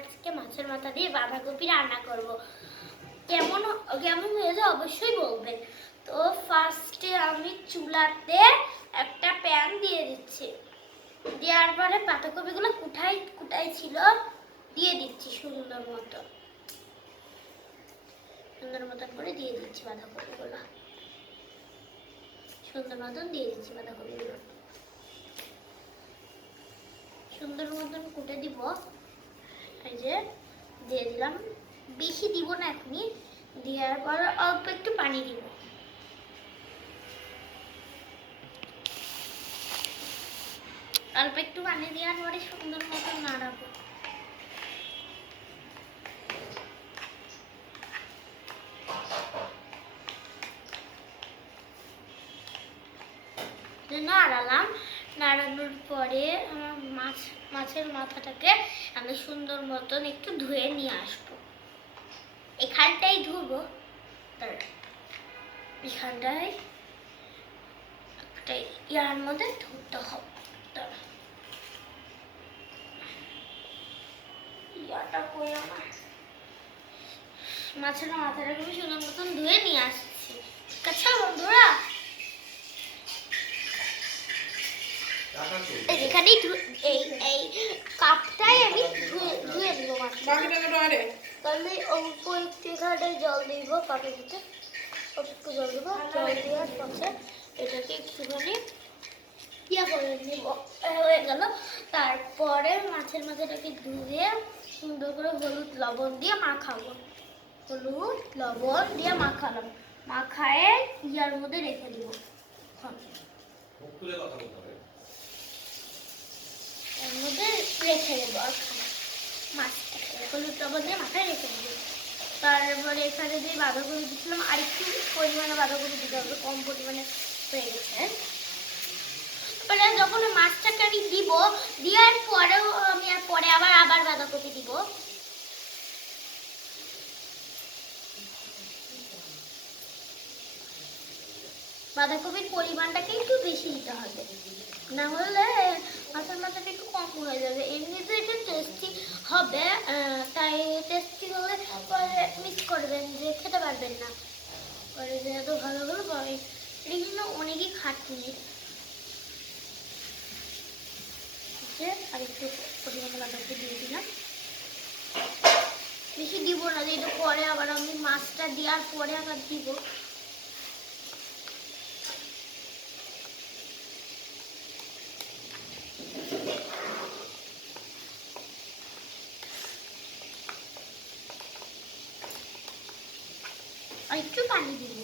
আজকে মাছের মাথা দিয়ে বাঁধাকপি রান্না করব। কেমন কেমন হয়েছে অবশ্যই বলবেন। তো ফার্স্টে আমি চুলাতে একটা প্যান দিয়ে দিচ্ছি। দেওয়ার পরে বাঁধাকপিগুলো কুটাই ছিল দিয়ে দিচ্ছি সুন্দর মতন করে দিয়ে দিচ্ছি বাঁধাকপিগুলো। সুন্দর মতন দিয়ে দিচ্ছি বাঁধাকপিগুলো। সুন্দর মতন কুটে দিব। এই যে দিয়ে দিলাম, বেশি দিব না এখনই, দেওয়ার পর অল্প একটু পানি দিব। অল্প একটু পানি দেওয়ার পরে সুন্দর মতন নাড়াবো। নাড়ালাম, নাড়ানোর পরে মাছের মাথাটাকে আমি সুন্দর মতন একটু ধুয়ে নিয়ে আসবো। এখানটাই ধুবো, এখানটায় একটা ইয়ার মধ্যে ধুতে হবে। ইয়াটা কই আমার, মাছের মাথাটাকে আমি সুন্দর মতন ধুয়ে নিয়ে আসছি। আচ্ছা বন্ধুরা, এখানেই এই কাপটাই আমি ধুয়ে দেবো মাছটা। তাহলে অল্প একটু এখানে জল দিব, কাপের ভিতরে একটু জল দেবো। জল দেওয়ার পরে এটাকে একটুখানি ইয়া করে নিব, হয়ে গেল। তারপরে মাছের মাথাটাকে ধুয়ে সুন্দর করে হলুদ লবণ দিয়ে মাখাবো। হলুদ লবণ দিয়ে মাখালাম, মাখায়ে ইয়ার মধ্যে রেখে দিব। এর মধ্যে রেখে দেবো আর মাছটাকে হলুদ লবণ দিয়ে মাথায় রেখে দেবো। তারপরে এখানে যে বাঁধাকপি দিচ্ছিলাম আর একটু পরিমাণে বাঁধাকপি দিতে হবে, কম পরিমাণে হয়ে গেছে। তারপরে যখন মাছটাকে আমি দিব, দেওয়ার পরেও আমি পরে আবার বাঁধাকপি দিব। বাঁধাকপির পরিমাণটাকে একটু বেশি দিতে হবে, না হলে মাছের মাথাটা একটু কম হয়ে যাবে। এমনিতে এটা টেস্টি হবে, তাই টেস্টি হলে পরে মিক্স করবেন, যে খেতে পারবেন না পরে, যে এত ভালো ভালো পাবে। এটা কিন্তু অনেকই খাটনি। আর একটু পরিমাণে বাঁধাকপি দিয়ে দিলাম, বেশি দিব না, যে এটা পরে আবার আমি মাছটা দেওয়ার পরে আবার দিব। আর একটু পানি দিব,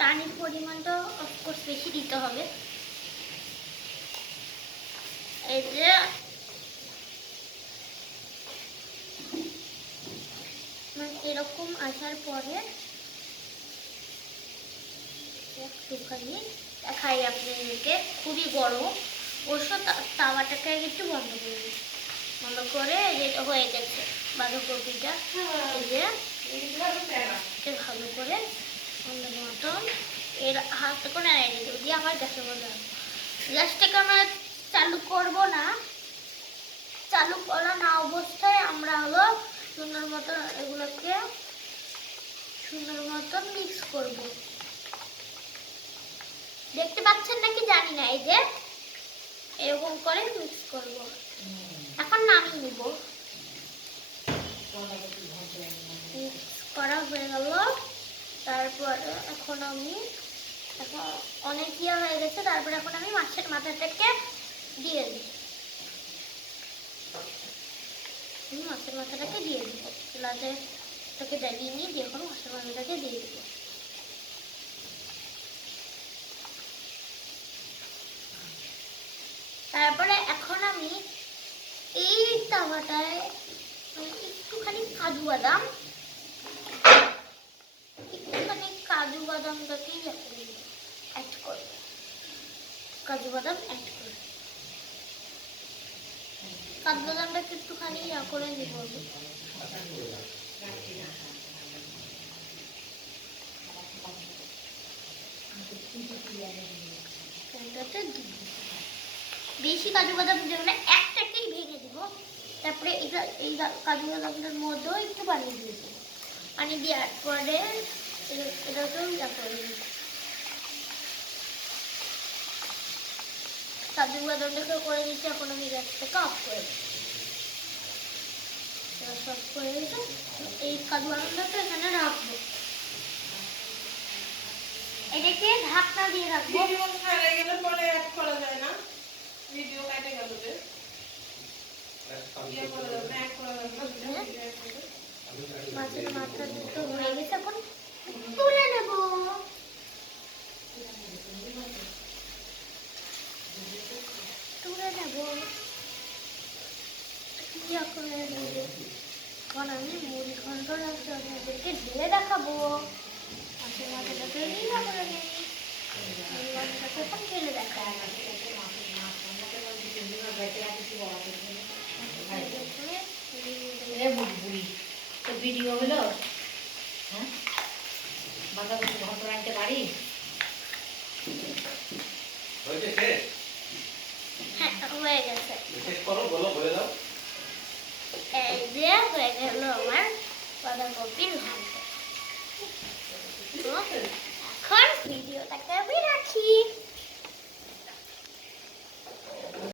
পানির পরিমাণটা অফকোর্স বেশি দিতে হবে। এই যে এরকম আসার পরে একটুখানি দেখাই আপনাদেরকে, খুবই গরম। অবশ্য তাওয়াটাকে একটু বন্ধ করে দিই, বন্ধ করে যেটা হয়ে গেছে বাঁধাকপিটা, এই যে ভালো করে সুন্দর মতন এর হাতটা করে এনে দেবো, দিয়ে আমার গ্যাসের মধ্যে গ্যাসটাকে আমরা চালু করব না। চালু করা না অবস্থায় আমরা হলো সুন্দর মতন এগুলোকে সুন্দর মতন মিক্স করব। দেখতে পাচ্ছেন নাকি জানি না, এই যে এরকম করে মিক্স করব। এখন নামিয়ে নিব, করা হয়ে গেল। তারপরে এখন অনেক ইয়ে হয়ে গেছে। তারপরে এখন আমি মাছের মাথাটাকে দিয়ে দিই, মাছের মাথাটাকে দিয়ে দিব। চুলাতে তাকে জ্বালিয়ে নিয়ে দিয়ে এখন মাছের মাথাটাকে দিয়ে দিব। তারপরে এখন আমি এই তাওয়াটায় একটুখানি কাজু বাদামটাকে অ্যাড করব। কাজু বাদামটাকে একটুখানি করে দিব। বেশি কাজু বাদাম দেবো না, একটাকেই ভেঙে দিব। তারপরে এই কাজু বাদামটার মধ্যেও একটু পানি দিয়ে দেবো। পানি দেওয়ার পরে এটাকেও ইয়া করে দিই। কাজু বাদামটাকে করে দিচ্ছি, এখন আমি গ্যাসটাকে অফ করে দিই। সব করে দিচ্ছি, এই কাজু বাদামটাকে এখানে রাখবো। এটাকে ঢাকনা দিয়ে রাখবো। ভিডিও ছাড়া গেলে পরে অ্যাড করা যায় না, ভিডিও কাটে গেল যে ইয়ে করা যাবে না, অ্যাড করা যাবে না। মাছের মাথা দুটো হয়ে গেছে, এখন তুলে নেব। তুলে নেব, ইয়া করে নেব। এখন আমি মুড়ি ঘন্ট রাখছি, আপনাদেরকে ঢেলে দেখাবো। মাছের মাথাটাকে ইয়া করে নিই, মুড়ি ঘন্টটাকে এখন ঢেলে দেখাবো। ভিডিও হলো, হ্যাঁ বাঁধাকপি ঘন্ট রাখতে পারি। হ্যাঁ, হয়ে গেছে। এই যে হয়ে গেল আমার বাঁধাকপির ঘন্ট। তো এখন ভিডিওটাকে আমি রাখি।